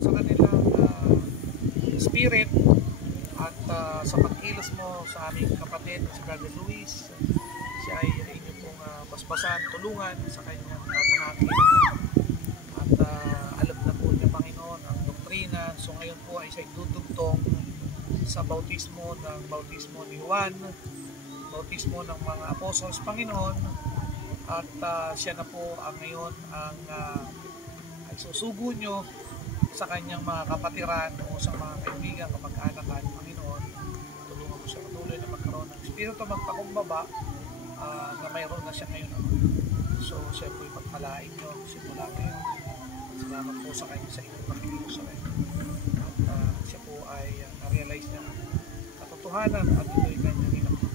sa kanilang spirit at sa pagkilos mo sa aming kapatid na si Brother Luis. Siya ay inyo pong basbasan, tulungan sa kanyang pangakit at alam na po niya, Panginoon, ang doktrina. So ngayon po ay siya dudugtong sa bautismo ni Juan, bautismo ng mga apostles, Panginoon, at siya na po ang ngayon ang ay susugo nyo sa kanyang mga kapatiran o sa mga kaibigan, kamag-anakan, Panginoon. Tulungan mo siya patuloy na magkaroon ng espiritu magpakumbaba na mayroon na siya ngayon. So siya po ipagpalain nyo simula ngayon. Salamat po sa kanya sa inyong pakikilos sa kanya. At siya po ay na-realize niya katotohanan at ito'y kanyang inakot.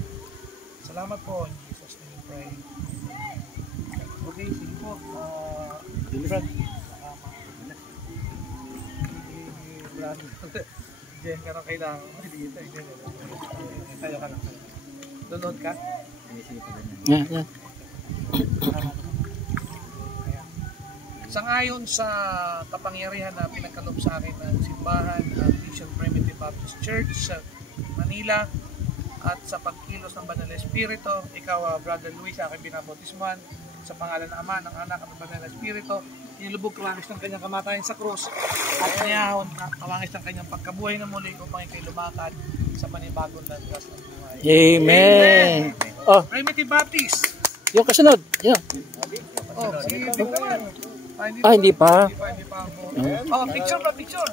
Salamat po. In Jesus' name we pray. Okay, sige po. Brad. Brad. Diyan ka na kailangan. Dito. Tayo ka lang. Download ka? Yeah. Sangayon sa kapangyarihan na pinagkaloob sa akin ng simbahan ng Vision Primitive Baptist Church sa Manila at sa pagkilos ng Banal na Espiritu, ikaw, Brother Luis, aking binabautismuhan sa pangalan ng Ama, ng Anak, at ng Banal na Espiritu, inilubog kawangis ng kanyang kamatayan sa krus at niyahon kawangis ng kanyang pagkabuhay na muli upang ikay lumakad sa panibagong landas ng buhay. Amen. Oh, Primitive Baptist. yung kasunod. Yeah. Oh, sige, naman. Hindi pa. Hindi pa ako. Oh, picture. Na picture.